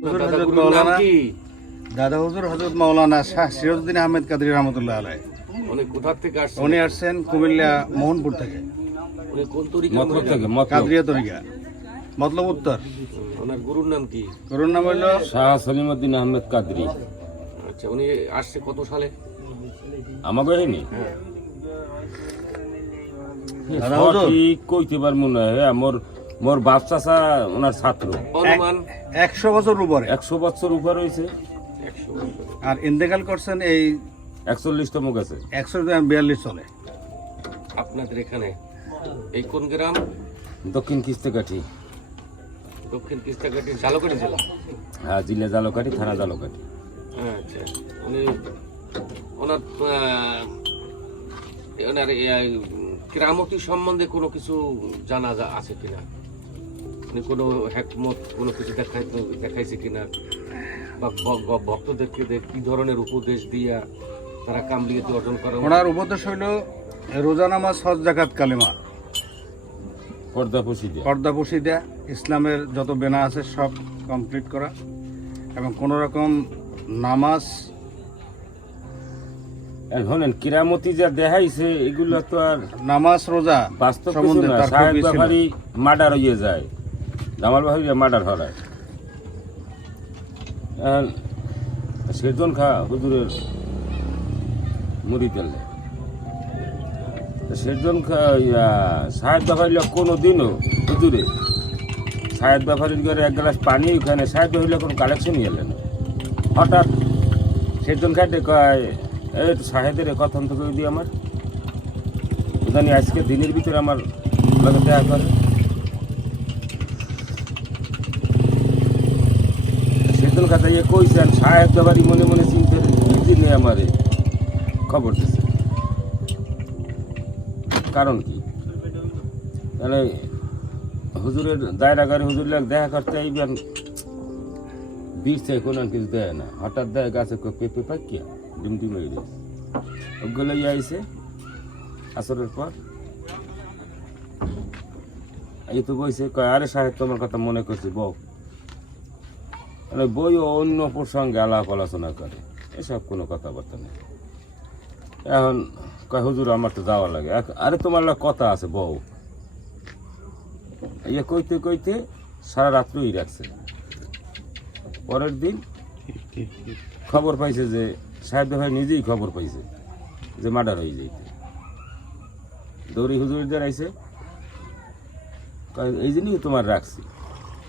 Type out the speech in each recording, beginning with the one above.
কি? দাদা হুজুর হজরত মাওলানা শাহ সিরাজউদ্দিন আহমেদ কাদরি রহমতুল্লাহ আলাই উনি কোথা থেকে আসছেন? উনি আসছেন কুমিল্লা মোহনপুর থেকে। উনি কোন তরিকা মতলব থেকে কাদরিয়া তরিকা। মতলব উত্তর। ওনার গুরুর নাম কি? করুন নাম হইল শাহ সলিমুদ্দিন আহমেদ কাদরি। আচ্ছা উনি আসছে কত সালে? আমাকে হয়নি হ্যাঁ। দাদা হুজুর। কইতে পারব না হ্যাঁ মোর বাপ চাচা ওনার ছাত্র। একশো বছর উপরে। একশো বছর উপর হয়েছে একশো আর ইন্তেকাল করছেন এই একচল্লিশতম গেছে। একশো বিয়াল্লিশ চলে। আপনাদের এখানে এই কোন গ্রাম? দক্ষিণ কিস্তেকাঠি। দক্ষিণ কিস্তাঘাটি ঝালকাঠি জেলা? হ্যাঁ জেলা জালকাঠি থানা জালকাঠি। আচ্ছা উনি ওনার ওনার এই, আহ, সম্বন্ধে কোনো কিছু জানা যা- আছে কিনা? উনি কোনো হ্যাকমত কোনো কিছু দেখাই দেখাইছে কিনা? বা ভক্তদেরকে কি ধরনের উপদেশ দিয়া তারা কামলিয়তি অর্জন করে ওনার উপদেশ হইল রোজা নামাজ হজ জাকাত কালেমা। পর্দা পশি দেয়া। পর্দা পুষি দেয়া ইসলামের যত বেনা আছে সব কমপ্লিট করা এবং কোনো রকম নামাজ এখন কিরামতি যা দেখাইছে এগুলো তো আর নামাজ রোজা বাস্তব সম্বন্ধে মার্ডার হয়ে যায়। জামাল বাহারি মার্ডার হরায় সেজন খা হুজুরের মুড়ি তেলে। সেজন খা সাহেব ব্যাপারী কোনো দিনও হুজুরে। সাহেব ব্যাপারীর ঘরে এক গ্লাস পানি ওখানে, সাহেব হইলে কোনো কালেকশনই এলেন হঠাৎ সেজন খাইতে কয় এই সাহেবের কথা তো করে দিই আমার জানি আজকে দিনের ভিতরে আমার লগে দেখা করে। কথা ইয়ে কইছেন সাহেব দেবারি মনে মনে চিনতে নিয়ে আমারে। খবর দিছে। কারণ কি? মানে হুজুরের দায়রাগারে হুজুর লাগ দেখা করতে আইবেন বীর চাই কোনো কিছু দেয় না। হঠাৎ দেয় গাছে পেঁপে পাকিয়া ডিম ডিম হয়ে গেছে। ওগুলো ইয়ে আইসে আসরের পর। এই তো বইছে কয়, আরে সাহেব, তোমার কথা মনে করছি বউ মানে বই ও অন্য প্রসঙ্গে আলাপ আলোচনা করে। এসব কোনো কথাবার্তা নেই। এখন কয়, হুজুর, আমার তো যাওয়া লাগে। আরে, তোমার কথা আছে, বউ। ইয়ে কইতে কইতে সারা রাত্রই রাখছে। পরের দিন খবর পাইছে যে, সাহেব ভাই নিজেই খবর পাইছে যে মার্ডার হয়ে যাইতে। দৌড়ি হুজুরদের আইছে এই জন্যই তোমার রাখছি।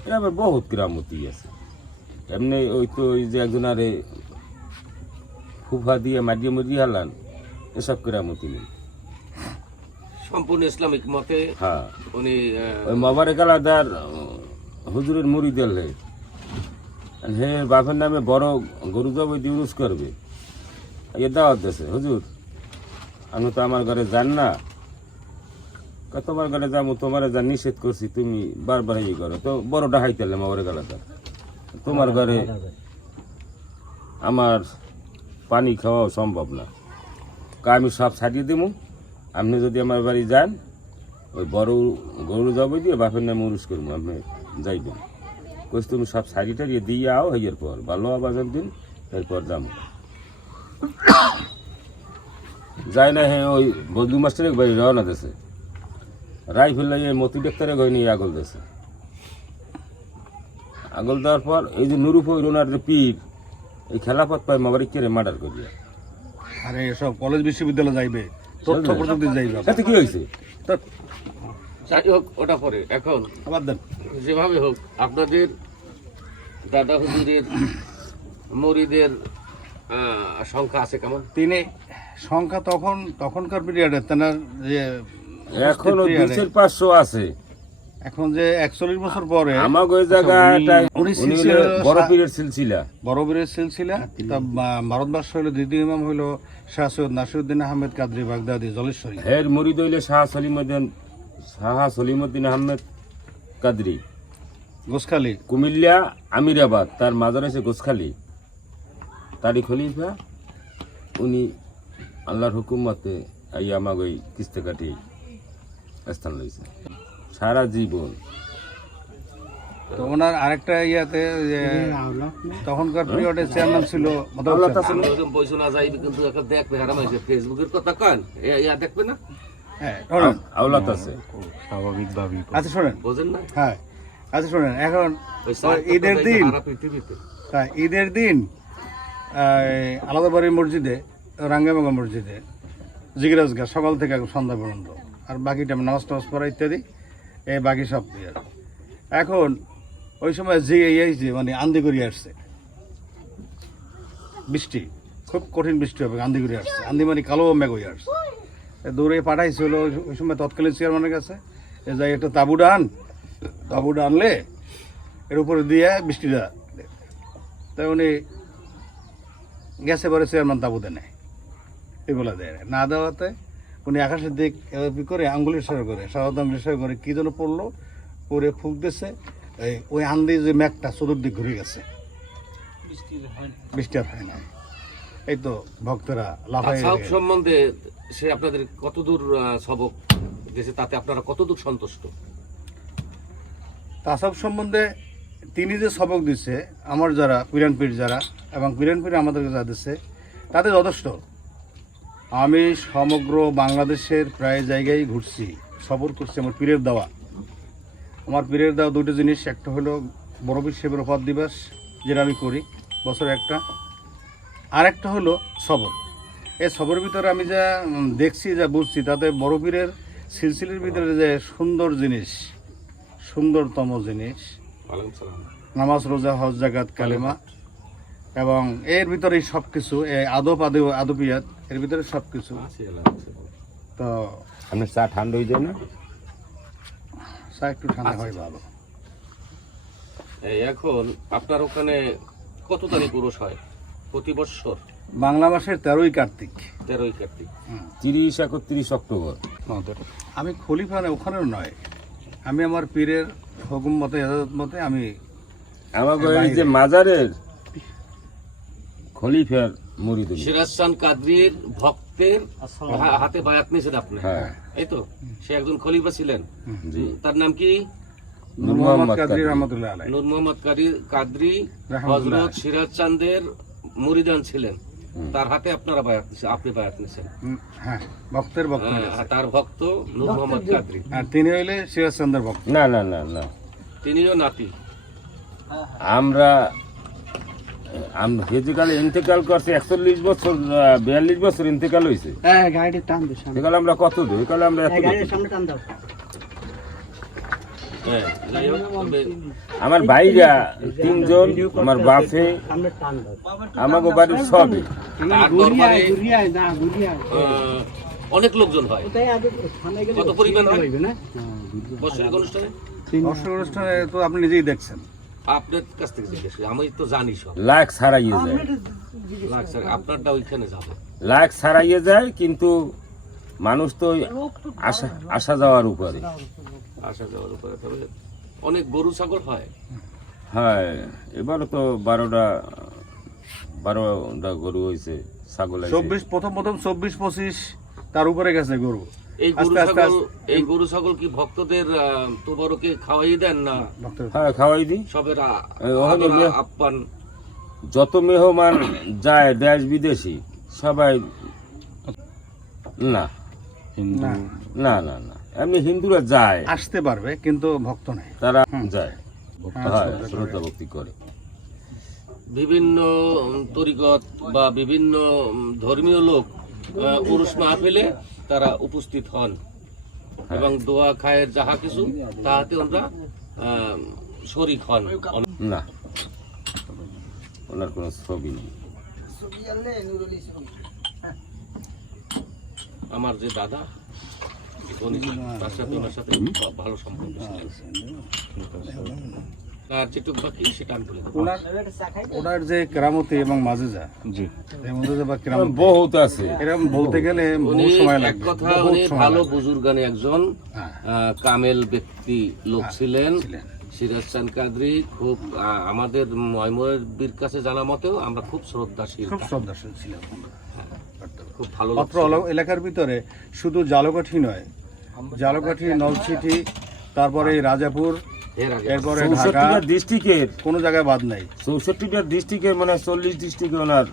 এটা আবার বহুত গ্রামতি আছে। এমনি ওই তো ওই যে একজন আরে ফুফা দিয়ে মারিয়ে মুরিয়ে হালান এসব গ্রামতি নেই সম্পূর্ণ ইসলামিক মতে হ্যাঁ। উনি ওই মাবারে কালাদার হুজুরের মুড়ি দিলে হে বাপের নামে বড় গরু জবাই দিয়ে করবে। এ দাওয়াত দেশে হুজুর আমি তো আমার ঘরে যান না। তোমার ঘরে যাব তোমার যা নিষেধ করছি তুমি বারবার ইয়ে করো। তো বড় ডাহাই তেলে মাবারে কালাদার তোমার ঘরে আমার পানি খাওয়াও সম্ভব না। আমি সব ছাড়িয়ে দেবো আপনি যদি আমার বাড়ি যান ওই বড় গরু যাব দিয়ে বাপের নামে উরুস করব আপনি যাইবেন। কইস তুমি সব শাড়ি টাড়িয়ে দিয়ে আও হইয়ের পর ভালো আবাজের দিন এরপর যাব যাই না হ্যাঁ ওই বদলু মাস্টারের বাড়ি রওনা দেশে রাইফেল লাগিয়ে মতি ডাক্তারে গই নিয়ে আগল দেশে আগল দেওয়ার পর এই যে নুরুফ ওই রোনার যে পীর এই খেলাপথ পায় মাবারি কেড়ে মার্ডার করিয়া আরে এসব কলেজ বিশ্ববিদ্যালয় যাইবে তথ্য প্রযুক্তি যাইবে। তাতে কি হয়েছে যাই হোক ওটা পরে। এখন আবার দেন। যেভাবে হোক আপনাদের দাদা হুজুরের মরিদের সংখ্যা আছে কেমন? তিনি সংখ্যা তখন তখনকার পিরিয়ডে তেনার যে এখনও এ, পাঁচশো আছে। এখন যে একচল্লিশ বছর পরে আমাকে ওই উনি উনি সিলসিলা পীরের সিলসিলা। তা ভারতবর্ষ হইল দ্বিতীয় ইমাম হইল শাহ সৈয়দ নাসিরুদ্দিন আহমেদ কাদরি বাগদাদি জলেশ্বরী। হের মুরিদ হইলে শাহ সলিমুদ্দিন শাহ সলিমুদ্দিন আহমেদ কাদরি। গোসখালী। কুমিল্লা আমিরাবাদ তার মাজার আছে গোসখালি। তারই খলিফা উনি আল্লাহর হুকুমতে এই আমাগ ওই কিস্তে কাটি স্থান লইছে। সারা জীবন। তো ওনার আরেকটা ইয়াতে যে তখনকার পিরিয়ডে চেয়ারম্যান ছিল মতাব হোসেন। আমি ওরকম না যাইবি কিন্তু একটা দেখবে হারাম হয়েছে। ফেসবুকের কথা কান ইয়া দেখবে না? হ্যাঁ শোনেন আওলাত আছে। আচ্ছা শোনেন। বোঝেন না? হ্যাঁ। আচ্ছা শোনেন এখন ঈদের দিন হ্যাঁ, ঈদের দিন এই, আলাদাবাড়ি মসজিদে রাঙ্গামাঙ্গা মসজিদে জিগরাজগা সকাল থেকে সন্ধ্যা পর্যন্ত। আর বাকিটা নামাজ টামাজ পড়া ইত্যাদি। এই বাকি সব দিয়ে এখন, ওই সময় যে ইয়েছে মানে আন্দি করে আসছে। বৃষ্টি, খুব কঠিন বৃষ্টি হবে, আন্দি করে আসছে। আন্দি মানে কালো মেঘ হয়ে আসছে। দৌড়ে পাঠাইছিল, ওই- সময় তৎকালীন চেয়ারম্যানের কাছে। এ যাই একটা তাবুটা আন তাবুটা আনলে এর উপরে দিয়ে বৃষ্টিটা। তাই উনি গেছে পরে চেয়ারম্যান তাবুতে নেয় এগুলো দেয়। না দেওয়াতে উনি আকাশের দিক করে আঙ্গুল ইশারা করে সাধারণত আঙ্গুল ইশারা করে কী যেন পড়ল পরে ফুক দিছে এই ওই আন্দি যে ম্যাগটা চতুর্দিক ঘুরে গেছে। বৃষ্টি আর হয় না। এই তো ভক্তরা লাফাই তাসাউফ সম্বন্ধে সে আপনাদের কতদূর সবক দিয়েছে তাতে আপনারা কতদূর সন্তুষ্ট? তাসাব সম্বন্ধে তিনি যে সবক দিচ্ছে আমার যারা পিরান পীর যারা এবং পিরান পীর আমাদেরকে যা দিচ্ছে তাতে যথেষ্ট। আমি সমগ্র বাংলাদেশের প্রায় জায়গায় ঘুরছি সফর করছি আমার পীরের দেওয়া। আমার পীরের দেওয়া দুটো জিনিস একটা হলো বড় সাহেবের অপাত দিবস যেটা আমি করি বছরে একটা। আর একটা হলো সবর। এই সবরের ভিতরে আমি যা দেখছি যা বুঝছি তাতে বড় পীরের সিলসিলের ভিতরে যে সুন্দর জিনিস সুন্দরতম জিনিস নামাজ রোজা হজ জাগাত কালেমা এবং এর ভিতরে সব কিছু আদব আদব আদবিয়াত এর ভিতরে সব কিছু আছে, তো আপনার চা ঠান্ডা হয়ে যায় না? চা একটু ঠান্ডা হয় ভালো এই এখন আপনার ওখানে কত তারিখ উরস হয়? প্রতি বছর? বাংলা মাসের তেরোই কার্তিক। তেরোই কার্তিক। তিরিশ একত্রিশ অক্টোবর। আমি খলিফা না ওখানেও নয়। আমি আমার পীরের হুকুম মতে এজাজত মতে আমি এই যে মাজারের খলিফার সিরাজ কাদরির ভক্তের হাতে বায়াত নিয়েছেন আপনি। হ্যাঁ। এই তো সে একজন খলিফা ছিলেন। তার নাম কি? নূর মোহাম্মদ কাদরি রহমতুল্লাহ আলাই নূর মোহাম্মদ কাদির। হজরত সিরাজ চান্দের মুরিদান ছিলেন। তার হাতে আপনারা বায়াত আপনি বায়াত নিয়েছেন হ্যাঁ ভক্তের ভক্ত হ্যাঁ, তার ভক্ত নূর মোহাম্মদ কাদরি। আর তিনি হইলে সিরাজ চন্দ্রের ভক্ত। না না না না। তিনিও নাতি। আমরা আমরা ফিজিক্যালি ইন্তেকাল করছে একচল্লিশ বছর বিয়াল্লিশ বছর ইন্তেকাল হয়েছে হ্যাঁ আমরা কত দূর আমরা এত দূর। গাড়ির সামনে টান দাও। হ্যাঁ তবে আমার ভাইরা তিনজন আমার বাপে আমাকে বাড়ির সবই অনেক লোকজন হয়। কত পরিমাণ হয়? অনুষ্ঠানে তো আপনি নিজেই দেখছেন। আপনার কাছ থেকে জিজ্ঞেস করি, আমি তো জানি সব। লাখ ছাড়াইয়ে যায়। লাগছে আপনারটা ওইখানে যাবে। লাখ ছাড়াইয়ে যায় কিন্তু মানুষ তো ওই আসা আসা যাওয়ার উপরে। আসা যাওয়ার উপরে তবে অনেক গরু ছাগল হয়। হ্যাঁ। এবারও তো বারোটা বারোটা গরু হয়েছে ছাগল চব্বিশ প্রথম প্রথম চব্বিশ পঁচিশ তার উপরে গেছে গরু। এই গরু ছাগল এই গরু ছাগল কি ভক্তদের তোবরকে খাওয়াই দেন না? হ্যাঁ খাওয়াই দিই। সবের আপ্যান। যত মেহমান যায় দেশ বিদেশি সবাই না। না না না না। এমনি হিন্দুরা যায়। আসতে পারবে কিন্তু ভক্ত নেই। তারা যায়। হ্যাঁ, হয় শ্রদ্ধা ভক্তি করে। বিভিন্ন তরিকত বা বিভিন্ন ধর্মীয় লোক আহ, উরুস মাহফিলে তারা উপস্থিত হন। এবং দোয়া খায়ের যাহা কিছু তাহাতে আহ, শরিক হন। না ওনার কোনো ছবি নেই। আমার যে দাদা তার সাথে ওনার সাথে ভালো সম্পর্ক ছিলেন যেটুক বাকি সেটা আমি বলে দেবো। ওনার ওনার যে কেরামতি এবং মাজেজা জি। মাজেজা বা কেরামতি। বহুত আছে। এরকম বলতে গেলে বহু সময় এক কথা উনি ভালো লাগবে। বুজুর্গানে একজন হ্যাঁ। আহ, কামেল ব্যক্তি লোক ছিলেন ছিলেন। সিরাজ চান কাদরি খুব আমাদের ময়ময়ের কাছে জানা মতেও আমরা খুব শ্রদ্ধাশীল। খুব শ্রদ্ধাশীল ছিলেন খুব ভালো এলাকার ভিতরে শুধু জালকাঠি নয় জালকাঠি নলছিটি তারপরে রাজাপুর এরপরে ঢাকা। ডিস্ট্রিক্টের কোনো জায়গায় বাদ নাই। চৌষট্টিটা ডিস্ট্রিক্টের মানে চল্লিশ ডিস্ট্রিক্টে ওনার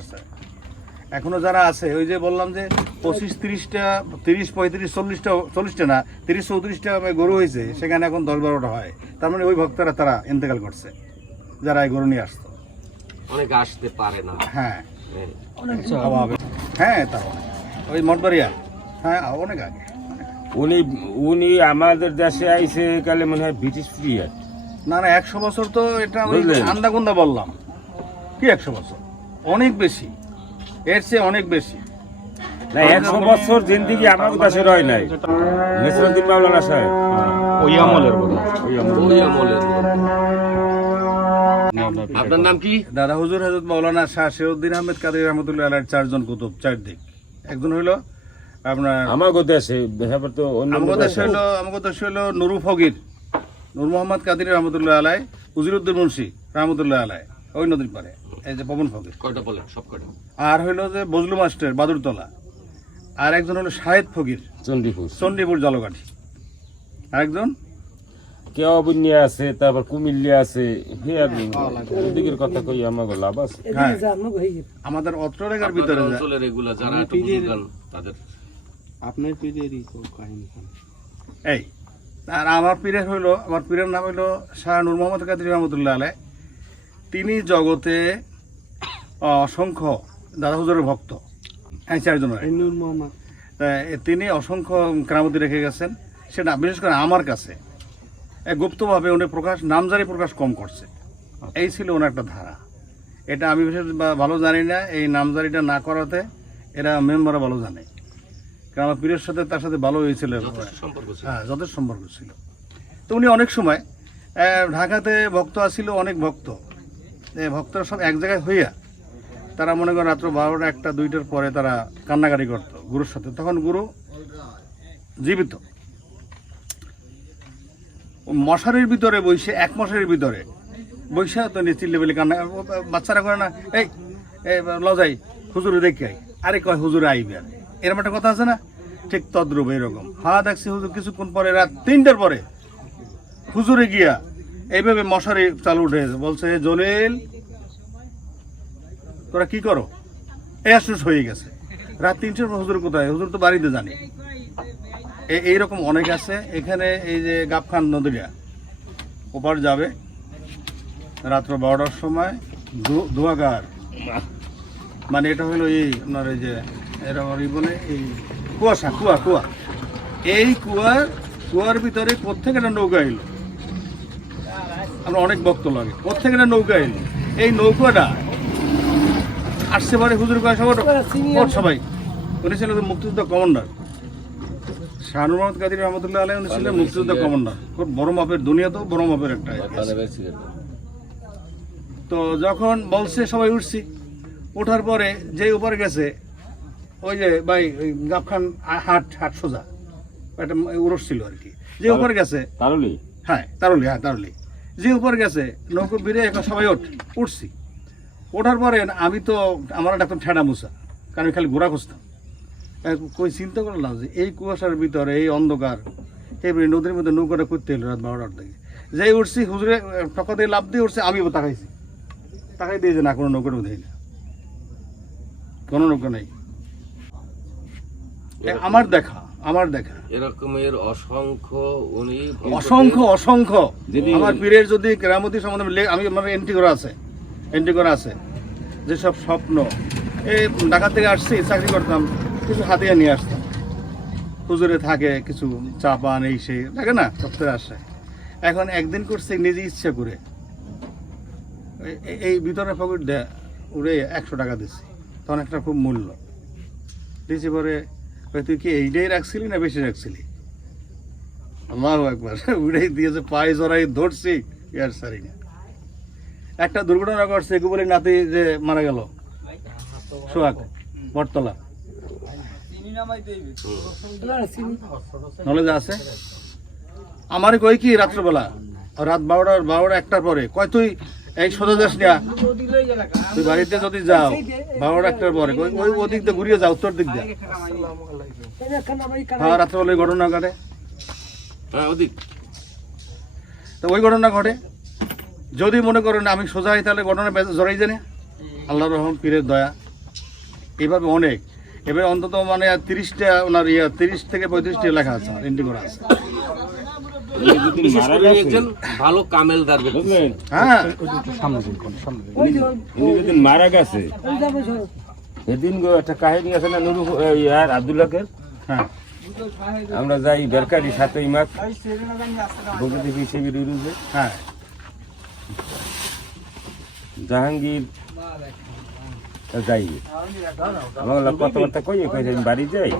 আছে। এখনও যারা আছে ওই যে বললাম যে পঁচিশ তিরিশটা তিরিশ পঁয়ত্রিশ চল্লিশটা চল্লিশটা না তিরিশ চৌত্রিশটা গরু হয়েছে সেখানে এখন দশ বারোটা হয়। তার মানে ওই ভক্তরা তারা ইন্তেকাল করছে যারা এই গরু নিয়ে আসতো। অনেকে আসতে পারে না। হ্যাঁ। হ্যাঁ। হ্যাঁ তা ওই মঠবাড়িয়া। হ্যাঁ অনেক আগে। উনি উনি আমাদের দেশে আইসে কালে মনে হয় ব্রিটিশ পিরিয়ড। না না একশো বছর তো এটা আমি? আন্দাগুন্দা বললাম। কি একশো বছর? অনেক বেশি। এর চেয়ে অনেক বেশি। না একশো বছর জিন্দিগি আমার দেশে রয় নাই। নেসরুদ্দিন মাওলানা সাহেব। ওই আমলের ওই আমলের আপনার নাম কি? দাদা হুজুর হজরত মৌলানা শাহ শেরুদ্দিন আহমেদ কাদের রহমতুল্লাহ চারজন কুতুব চারদিক। একজন হইল আপনার ব্যাপার তো অন্য হইল দেশে হইল নুরু ফকির নুর মোহাম্মদ কাদির রহমতুল্লাহ আলাই উজিরুদ্দিন মুন্সি রহমতুল্লাহ আলাই ওই নদীর পারে এই যে পবন ফকির। কয়টা বলেন সব কয়টা? আর হইল যে বজলু মাস্টার বাদুরতলা আর একজন হলো শাহেদ ফকির চণ্ডীপুর। চণ্ডীপুর জলকাঠি আরেকজন? কেওয়াবুনিয়া আছে তারপর কুমিল্লিয়া আছে আর কথা কই আমাগো লাভ আছে। আমাদের অত্র আপনাদের ভিতরে যারা তাদের আপনার পীরেরই কাহিনী এই আর আমার পীরের হইল আমার পীরের নাম হইল শাহ নূর মোহাম্মদ কাদির রহমতুল্লাহ আলাই। তিনি জগতে অসংখ্য দাদা হুজুরের ভক্ত। হ্যাঁ চারজন নূর মোহাম্মদ। তিনি অসংখ্য ক্রামতি রেখে গেছেন। সেটা বিশেষ করে আমার কাছে। গুপ্তভাবে উনি প্রকাশ নামজারি প্রকাশ কম করছে। এই ছিল ওনার একটা ধারা। এটা আমি বিশেষ ভালো জানি না এই নামজারিটা না করাতে এরা মেম্বাররা ভালো জানে। কারণ আমার পীরের সাথে তার সাথে ভালো হয়েছিল সম্পর্ক হ্যাঁ যথেষ্ট সম্পর্ক ছিল। তো উনি অনেক সময় ঢাকাতে ভক্ত আসছিল অনেক ভক্ত। ভক্তরা সব এক জায়গায় হইয়া তারা মনে করেন রাত্র বারোটা একটা দুইটার পরে তারা কান্নাকাটি করতো গুরুর সাথে। তখন গুরু জীবিত। মশারির ভিতরে বসে এক মশারির ভিতরে বৈশা তো নিচি লেভেলে কান্না বাচ্চারা করে না এই লজাই হুজুরে দেখে আরে কয় হুজুরে আইবে আর। এরকম একটা কথা আছে না? ঠিক তদ্রুপ এরকম হা দেখছি হুজুর কিছুক্ষণ পরে, রাত তিনটার পরে হুজুরে গিয়া এইভাবে মশারি চালু উঠে গেছে। বলছে, "এ জলিল, তোরা কি করো? আশুস হয়ে গেছে। রাত তিনটার পর হুজুর কোথায়? হুজুর তো বাড়িতে জানি। এইরকম অনেক আছে। এখানে এই যে গাবখান নদীরা ওপার যাবে রাত্র বারোটার সময় ধোঁয়াগার মানে এটা হলো এই আপনার এই যে এরকম বলে এই কুয়াশা কুয়া কুয়া। এই কুয়ার কুয়ার ভিতরে কোথেকে একটা নৌকা এলো। আমরা অনেক বক্ত লাগে কোথেকে একটা নৌকা এলো। এই নৌকাটা আসছে পারে হুজুর কয় সবাই? সবাই? উনি ছিলেন মুক্তিযোদ্ধা কমান্ডার। শাহনুর মোহাম্মদ কাদির রহমতুল্লাহ আলাই উনি ছিলেন মুক্তিযোদ্ধা কমান্ডার। খুব বড় মাপের দুনিয়াতেও বড় মাপের একটা। তো যখন বলছে সবাই উঠছি ওঠার পরে যে উপরে গেছে ওই যে ভাই ওই গাবখান হাট হাট সোজা। একটা উরস ছিল আর কি। যে উপরে গেছে তারলি? হ্যাঁ তারলি হ্যাঁ তারলি। যে উপরে গেছে নৌকো বিরে এখন সবাই ওঠ উঠছি। ওঠার পরে আমি তো আমার একটা ঠেডা মুসা কারণ আমি খালি ঘোরা খুঁজতাম। কই চিন্তা করলাম যে এই কুয়াশার ভিতরে এই অন্ধকার এই নদীর মধ্যে নৌকাটা করতে এলো রাত বারোটার দিকে। যেই উঠছি হুজুরে টকা দিয়ে লাভ দিয়ে উঠছে আমিও তাকাইছি। তাকাই দিয়েছে না কোনো নৌকার মধ্যে না কোনো নৌকা নেই। আমার দেখা আমার দেখা। এরকমের অসংখ্য উনি অসংখ্য অসংখ্য। আমার পীরের যদি কেরামতি সম্বন্ধে আমি আমার এন্ট্রি করা আছে এন্ট্রি করা আছে যেসব স্বপ্ন। এই ঢাকা থেকে আসছি চাকরি করতাম কিছু হাতিয়ে নিয়ে আসতাম। হুজুরে থাকে কিছু চা পান এই সেই থাকে না সপ্তাহে আসে। এখন একদিন করছে নিজে ইচ্ছে করে। এই- ভিতরে পকেট দেয় উড়ে একশো টাকা দিচ্ছি তখন একটা খুব মূল্য। দিয়েছি পরে তুই কি এইটাই রাখছিলি না বেশি রাখছিলি? আল্লাহ একবার। উড়াই দিয়েছে পায়ে জড়াই ধরছি আর সারি না। একটা দুর্ঘটনা ঘটছে বলে নাতি যে মারা গেল। সোহাগ, বটতলা। নলেজ আছে? আমারই কই কি রাত্রবেলা? রাত বারোটার, বারোটা একটার পরে। কয় তুই এই সোজা যাস না। তুই বাড়িতে যদি যাও বারোটা একটার পরে ওই ওদিক দিয়ে ঘুরিয়ে যাও উত্তর দিক দিয়ে। হ্যাঁ রাত্রবেলা এই ঘটনা ঘটে। হ্যাঁ ওদিক। তো ওই ঘটনা ঘটে। যদি মনে করেন আমি সোজা হই, তাহলে ঘটনা জড়াই জানে আল্লাহ রহমান পীরের দয়া। এইভাবে অনেক। এবার অন্তত মানে তিরিশটা, ওনার ইয়ে তিরিশ থেকে পঁয়ত্রিশটা লেখা আছে এন্ট্রি করা আছে। ভালো ব্যক্তি। হ্যাঁ। মারা গেছে সেদিন একটা কাহিনী আছে না নুরু ইয়ার আব্দুল্লাহের হ্যাঁ। আমরা যাই বেরকারি সাতই মাস বলতে দেখি শিবির হ্যাঁ। জাহাঙ্গীর যাই। আমার কথাবার্তা কই কই আমি বাড়ি যাই?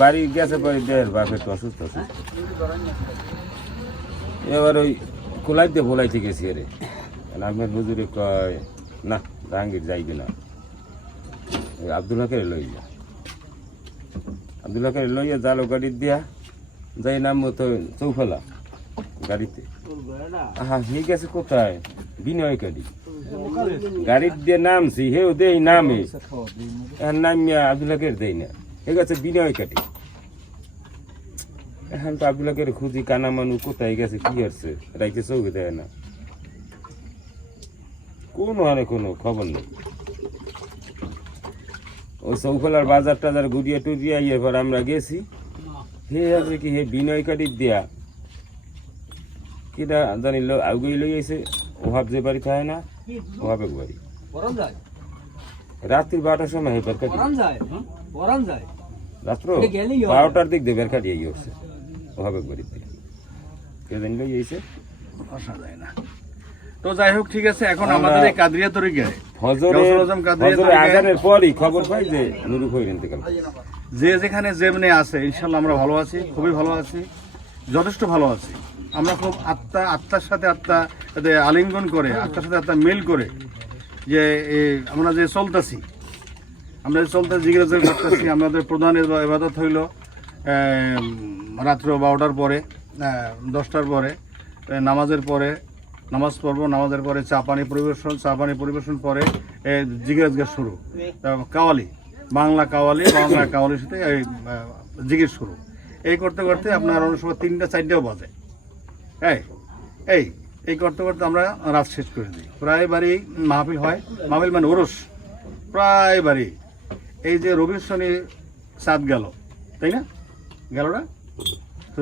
বাড়ি গেছে পরে দেড় বাপ একটু অসুস্থ অসুস্থ। এবার ওই দিয়ে বলাইতে গেছি রে। আহমেদ হুজুরে কয়, না, জাহাঙ্গীর যাইবে না। আবদুল্লাহকে লই যা আবদুল্লাহকে লইয়া জালো গাড়ি দিয়া যাই নাম মতো চৌফলা গাড়িতে। হ্যাঁ ঠিক আছে কোথায়? বিনয় গাড়ি গাড়ির দিয়ে নামছি হেউ দেই নামে। এখন নামিয়া আবদুল্লাহকে দেই না। ঠিক আছে, বিনয় কাটি এখন তো আবদুল্লাহকে খুঁজি কানা মানু কোথায় গেছে, কি হচ্ছে রাইতে চৌকে দেয় না। কোনো হারে কোনো খবর নেই। ওই চৌখলার বাজার টাজার গুড়িয়া টুরিয়া ইয়ে পর আমরা গেছি। হে আছে কি হে বিনয় কাটির দিয়া? কিটা জানি লো আগুই লই আইছে ওহাব যে বাড়ি থাকে না ওহাবেক বাড়ি। রাত্রির বারোটার সময় হে বের কাটি রাত্র বারোটার দিক দিয়ে বের কাটি এই উঠছে ওহাবেক বাড়ির দিকে। কে জানি লই আইছে আসা যায় না তো যাই হোক ঠিক আছে এখন আমাদের এই কাদরিয়া তরিকায় ফজরে গাউসুল আজম কাদরিয়া ফজরে পরই খবর পাই যে নুরু কই ইন্তেকাল। যে যেখানে যেমনি আছে ইনশাল্লাহ আমরা ভালো আছি খুবই ভালো আছি যথেষ্ট ভালো আছি। আমরা খুব আত্মা, আত্মার সাথে আত্মা আলিঙ্গন করে, আত্মার সাথে আত্মা মিল করে যে আমরা যে চলতেছি। আমরা যে চলতে জিজ্ঞাসা করতেছি, আমাদের প্রধান এবাদত হইল রাত্র বারোটার পরে দশটার পরে নামাজের পরে, নামাজ পড়ব, নামাজের পরে চা পানি পরিবেশন, চা পানি পরিবেশন পরে জিজ্ঞাসা শুরু। কাওয়ালি, বাংলা কাওয়ালি, বাংলা কাওয়ালির সাথে জিজ্ঞেস শুরু। এই করতে করতে আপনার অনেক সময় তিনটা, চারটেও বাজে। এই এই এই করতে করতে আমরা রাত শেষ করে দিই। প্রায় বাড়ি মাহফিল হয়, মাহফিল মানে ওরস। প্রায় বাড়ি। এই যে রবি শনি চাঁদ গেল, তাই না? গেল না?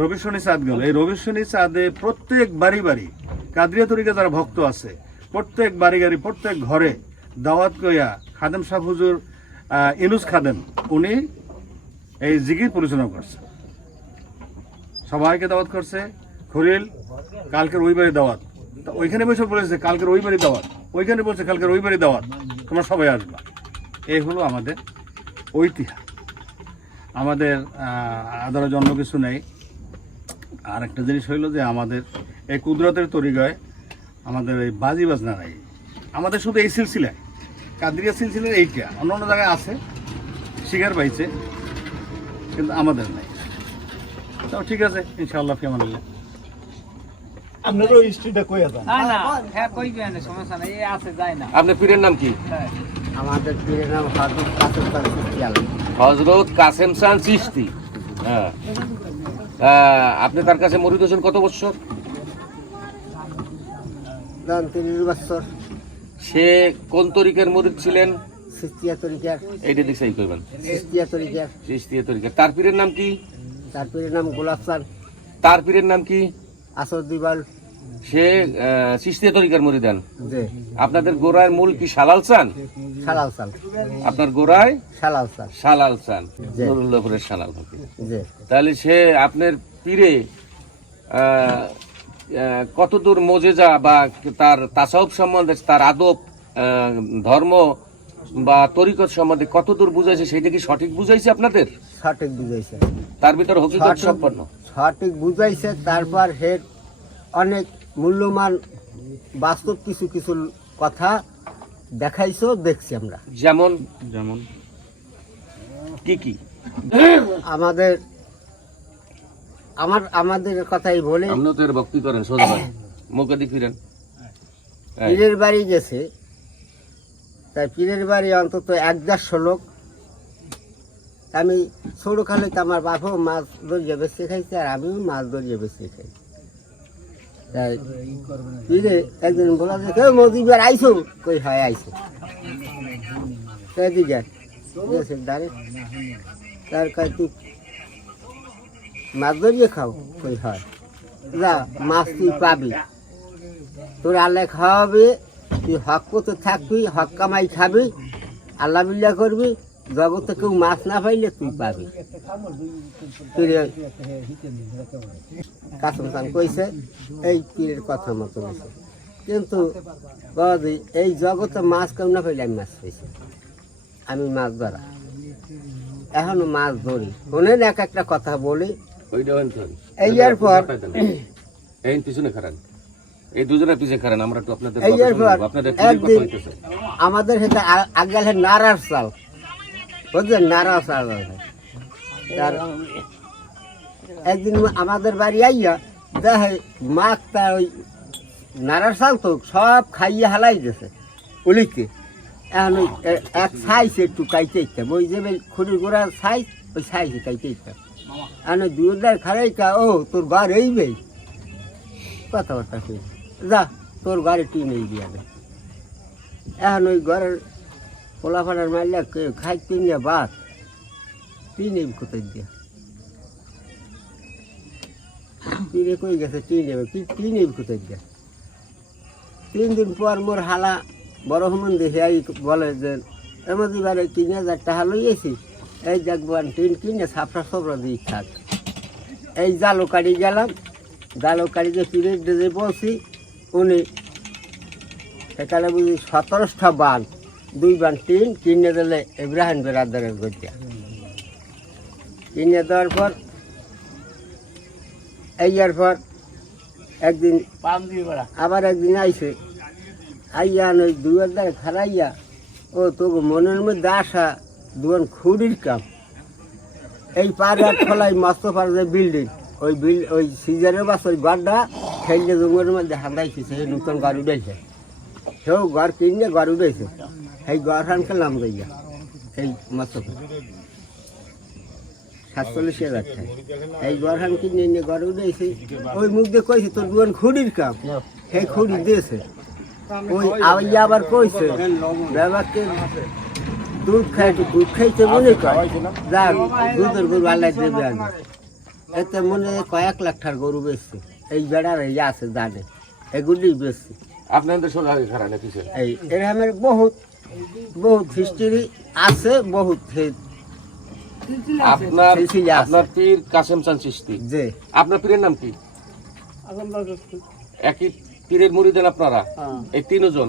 রবি শনি চাঁদ গেল। এই রবি শনি চাঁদে প্রত্যেক বাড়ি বাড়ি কাদরিয়া তরিকা যারা ভক্ত আছে, প্রত্যেক বাড়ি গাড়ি, প্রত্যেক ঘরে দাওয়াত কইয়া খাদেম সাহ হুজুর ইনুস খাদেম, উনি এই জিকির পরিচালনা করছে। সবাইকে দাওয়াত করছে। খরিল কালকের ওই দাওয়াত। তা ওইখানে বসে বলেছে কালকের ওই দাওয়াত। ওইখানে বলছে কালকের ওই দাওয়াত। তোমরা সবাই আসবা। এই হলো আমাদের ঐতিহ্য। আমাদের আদালত জন্ম কিছু নেই। আর একটা জিনিস হইল যে আমাদের এই কুদরতের তরিগায়, আমাদের এই বাজি বাজনা নাই। আমাদের শুধু এই সিলসিলায় কাদরিয়া সিলসিলার এইটা। অন্য অন্য জায়গায় আছে, শিকার পাইছে, কিন্তু আমাদের নাই। তাও ঠিক আছে, ইনশাআল্লাহ ফিয়ামানিল্লাহ আপনারও হিস্ট্রিটা কইয়া যান না না হ্যাঁ না সমস্যা নাই এই আছে যায় না। আপনার পীরের নাম কি? আমাদের পীরের নাম হাজর কাসেম খান সিয়াল হজরত কাসেম সান চিস্তি হ্যাঁ। আপনি তার কাছে মরিদ হোসেন কত বছর দান তিরিশ বছর সে কোন তরিকের মরিদ ছিলেন? সিস্তিয়া তরিকার। এইটা দিক সাই করবেন সিস্তিয়া তরিকার। চিস্তিয়া তরিকার। তার পীরের নাম কি? তার পীরের নাম গোলাপ চান তার পীরের নাম কি? আসর সে চিস্তিয়া তরিকার যে আপনাদের গোড়ায় মূল কি সালাল চান? সালাল আপনার গোড়ায়? সালাল সালাল চান। নুরুল্লাহপুরের সালাল তাহলে সে আপনার পীরে কতদূর মজেজা বা তার তাসাউব সম্বন্ধে তার আদব ধর্ম বা তরিকত সম্বন্ধে কতদূর বুঝাইছে সেটা কি সঠিক বুঝাইছে আপনাদের? সঠিক বুঝাইছে। তার ভিতর হকিকত সম্পন্ন। সঠিক বুঝাইছে তারপর হে অনেক মূল্যমান বাস্তব কিছু কিছু কথা দেখাইছো দেখছি আমরা। যেমন? যেমন? কি কি? আমাদের আমার আমাদের কথাই বলে। আপনিও তো এর ভক্তি করেন সোজা ভাই মুখে দিয়ে ফিরেন। পীরের বাড়ি গেছে। তাই পীরের বাড়ি অন্তত এক দেড়শো লোক আমি ছোটো খালে তো আমার বাপও মাছ ধরিয়ে বেশি খাইছে আর আমিও মাছ ধরিয়ে বেশি খাই। তাই একদিন বলা যে কেউ মদিবার আইসো কই, হয় আইসো দিকে গেছে দাঁড়ে তার কাছে তুই মাছ ধরিয়ে খাও? কই, হয়। যা, মাছ তুই পাবি। তোর আল্লাহ খাওয়াবে, তুই হক করতে থাকবি, হক কামাই খাবি, আল্লাহ বিল্লা করবি। জগতে কেউ মাছ না পাইলে তুই পাবি। কাসম খান কইছে এই পীরের কথা মতো হয়েছে কিন্তু বাবাজি এই জগতে মাছ কেউ না পাইলে আমি মাছ পাইছি আমি মাছ ধরা। এখনও মাছ ধরি। শোনেন এক একটা কথা বলি। তো। এই এর পর এই পিছনে খারান এই দুজনের পিছনে খারান আমরা একটু আপনাদের। আমাদের সেটা আগে আছে নারার চাল। একদিন আমাদের বাড়ি আইয়া দেখে মাছ ওই নারার চাল তো সব খাইয়ে হালাই গেছে উলিকে। এখন ওই এক সাইজ একটু কাইতে ইচ্ছা ওই যে খুঁড়ির গোড়ার সাইজ, ওই সাইজে কাইতে ইচ্ছা এখন দুধার খারাই কা, ও, তোর ঘর এই বেই কথাবার্তা যা, তোর ঘরে টিন এই দিয়া এখন ওই ঘরের পোলাফানার মারলে খাই তিনটা বাদ তিন কোথায় দিয়া? তিনে কই গেছে তিন কি তিন কোথায় দিয়া? তিন দিন পর মোর হালা বড় হমন দেখে এই বলে যে, এমন এবারে তিন হাজার টাকা লইয়েছি এই দেখবান টিন কিনে সাপড়া সবরা দিয়ে থাক। এই জালো কাটি গেলাম। জালো কাটিতে পিড়ে ডেজে বলছি, উনি এখানে বুঝি সতেরোটা বান। দুই বান তিন কিনে দিলে ইব্রাহিম বেরাদারের গজ্জা কিনে দেওয়ার পর এইয়ার পর একদিন আবার একদিন আইসে আইয়া ওই দুয়ার দ্বারা খারাইয়া ও তোকে মনের মধ্যে আসা দুয়ান খুঁড়ির কাম। এই পাড়ে আর খোলাই মস্ত পাড়ে যে বিল্ডিং ওই বিল ওই সিজারের বাস ওই ঘরটা খেললে জঙ্গলের মধ্যে হান্দাইছে সেই নতুন গাড়ি উঠেছে সেও ঘর কিনে ঘর উঠেছে। এই ঘর হান খেলাম যাইয়া এই মস্ত সাতচল্লিশ হাজার টাকা। এই ঘর হান কিনে নিয়ে ঘর উঠেছে। ওই মুখ দিয়ে কইছে, তোর দুয়ান খুঁড়ির কাম সেই খুঁড়ি দিয়েছে। ওই আইয়া আবার কইছে, বাবাকে দুধ খাই দুধ খাইতে মনে কর। যাক, দুধের গরু আল্লাহ দেবে আগে এতে মনে কয়েক লাখ টাকার গরু বেচছে। এই বেড়ার এই আছে জানে এগুলি বেচছে। আপনাদের সোজা হয়ে খারান পিছনে এই এরকমের বহুত বহুত হিস্ট্রি আছে বহুত আপনার আপনার পীর কাসেম চান চিস্তি যে আপনার পীরের নাম কি? একই পীরের মুড়িদেন আপনারা? এই তিনজন?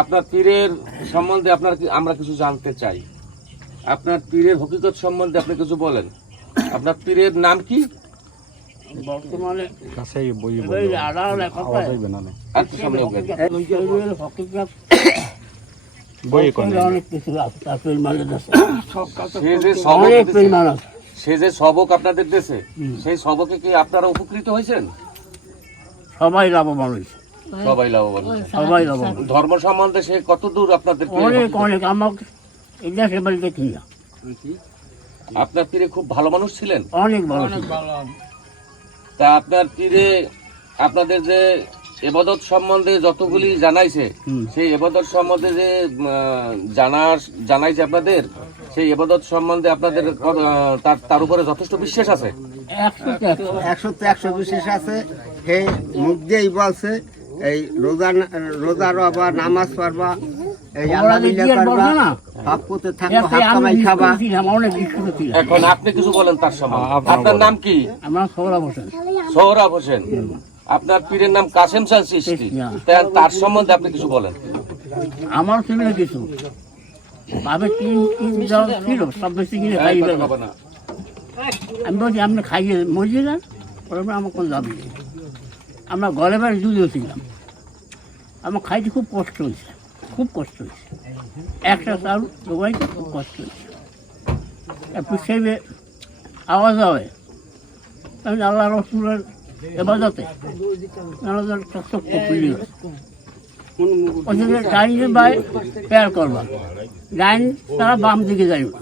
আপনার পীরের সম্বন্ধে আপনার আমরা কিছু জানতে চাই। আপনার পীরের হকিকত সম্বন্ধে আপনি কিছু বলেন। আপনার পীরের নাম কি? বর্তমানে কাছে বই এই আড়াল আওয়াজ হইবে না আর সামনে হকিকত বই কোন অনেক কিছু আছে তার পরিমাণ আছে। সে যে সবক অনেক পরিমাণ আছে। সে যে সবক আপনাদের দেশে সেই সবকে কি আপনারা উপকৃত হয়েছেন? সবাই লাভবান হয়েছে। সবাই লাভবান। সবাই লাভবান ধর্ম সম্বন্ধে সে কত দূর আপনাদের অনেক অনেক আমাকে এই দেশে বাড়ি দেখি আপনার পীরে খুব ভালো মানুষ ছিলেন? অনেক ভালো ছিল। তা আপনার পীরে আপনাদের যে এবাদত সম্বন্ধে যতগুলি জানাইছে সেই এবাদত সম্বন্ধে যে উম, আহ, জানা জানাইছে আপনাদের সেই এবাদত সম্বন্ধে আপনাদের তার তার উপরে যথেষ্ট বিশ্বাস আছে? একশো একশো। বিশেষ আছে। হে মুখ দিয়েই বলছে এই রোজা রোজা রবা নামাজ পড়বা। এখন আপনি কিছু বলেন তার সম্বন্ধে। আপনার নাম কি? আমার সৌরভ হোসেন। সৌরভ হোসেন। আপনার পীরের নাম কাসেম সাল সৃষ্টি। তার সম্বন্ধে আপনি কিছু বলেন। আমার ছিল কিছু। বাবে তিন তিন জন ছিল সব বেশি কিনে খাই কথা আমি বলছি আপনি খাইয়ে মরিয়ে যান ওরা বলল, আমার কোনো দাবি নেই। আমরা ঘরে বাড়ি দুজন ছিলাম। আমার খাইতে খুব কষ্ট হয়েছে খুব কষ্ট হয়েছে। একটা চাল দোকাইতে খুব কষ্ট হয়েছে। সেবে আওয়াজ হয় আমি আল্লাহ রসুলের এবাদতে ওদের ডাইনে বাই পেয়ার করবা ডাইন তারা বাম দিকে যাইবা।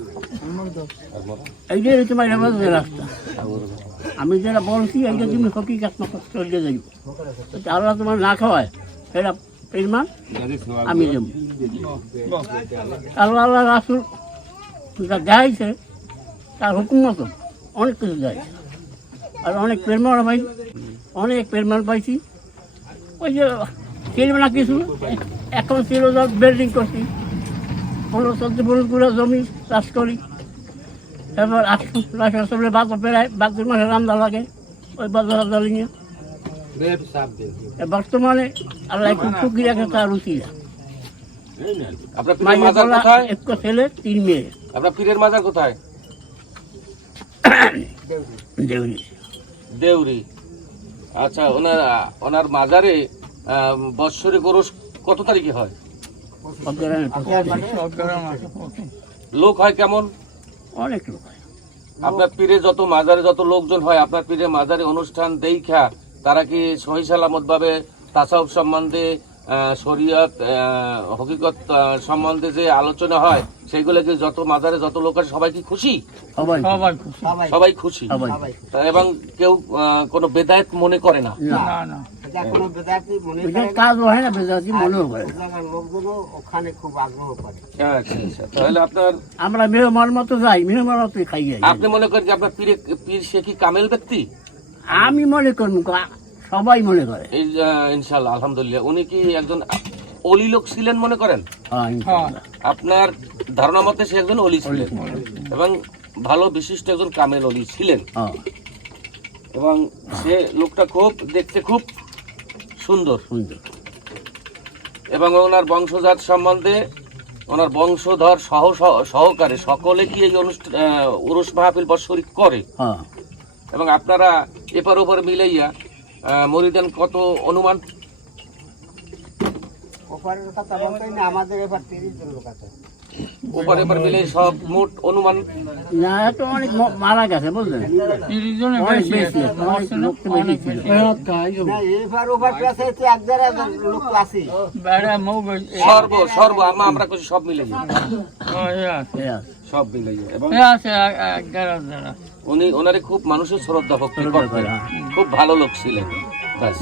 এই যে তোমার এবাদতের রাস্তা। আমি যেটা বলছি এইটা তুমি হকিকাত চলে যাইব। আল্লাহ তোমার না খাওয়ায়, সেটা পরিমাণ আমি দেব আল্লাহ আল্লাহ রাসুল যা দেখাইছে, তার হুকুম অনেক কিছু দেখাইছে। আর অনেক প্রেরমাণ পাইছি অনেক প্রেরমাণ পাইছি। ওই যে ছিল না কিছু এখন ছিল বিল্ডিং করছি। পনেরো চোদ্দ পনেরো করে জমি চাষ করি। এবার নয়শো আসলে বাজার পেরায় বাজার মাসে রান্না লাগে ওই বাজার আদালি নিয়ে। বর্তমানে আল্লাহ একটু সুখী রাখে তার রুচি ছেলে তিন মেয়ে। আপনার পীরের মাজার কোথায়? দেউরি দেউরি। আচ্ছা ওনার ওনার মাজারে আহ, বৎসরে গোরস কত তারিখে হয়? লোক হয় কেমন? অনেক লোক হয়। আপনার পীরে যত মাজারে যত লোকজন হয় আপনার পীরে মাজারে অনুষ্ঠান দেইখা তারা কি সহি সালামত ভাবে তাসাউফ সম্বন্ধে শরীয়ত হকিকত সম্বন্ধে যে আলোচনা হয় সেইগুলো কি যত মাজারে যত লোক আছে সবাই কি খুশি? সবাই সবাই সবাই। খুশি? এবং কেউ কোনো বেদায়ত মনে করে না? মনে করে হয় করে করে। আচ্ছা আচ্ছা। আমরা মেহমান মতো যাই মেহমান মতো খাই আপনি মনে করেন যে আপনার পীরে পীর সে কি কামেল ব্যক্তি? আমি মনে করুন সবাই মনে করে। এই ইনশাল্লাহ আলহামদুলিল্লাহ। উনি কি একজন অলি লোক ছিলেন মনে করেন? হ্যাঁ, আপনার ধারণা মতে সে একজন অলি ছিলেন। এবং ভালো বিশিষ্ট একজন কামেল অলি ছিলেন। হ্যাঁ, এবং সে লোকটা খুব দেখতে খুব সুন্দর। সুন্দর। এবং ওনার বংশজাত সম্বন্ধে ওনার বংশধর সহ সহ- সহকারে সকলে কি এই অনুষ্ঠান উরুস মাহফিল বৎসরিক করে? হ্যাঁ। এবং আপনারা এপার ওপার মিলাইয়া মরিদান কত অনুমান? ওপারের কথা বলতেই না আমাদের এবার তিরিশ জন লোক আছে। ওপার এপার মিলে সব মোট অনুমান? না এত অনেক মারা গেছে বুঝলেন? অনেক বেশি অনেক লোক তো বেশি ছিল। না এবার ওভার প্লাস এক দেড় লোক তো আছে। সর্ব সর্ব আমরা কিছু সব মিলে। আছে। সব মিলে এবং উনি ওনারে খুব মানুষের শ্রদ্ধা ভক্তি করতেন হ্যাঁ। খুব ভালো লোক ছিলেন। ব্যাস।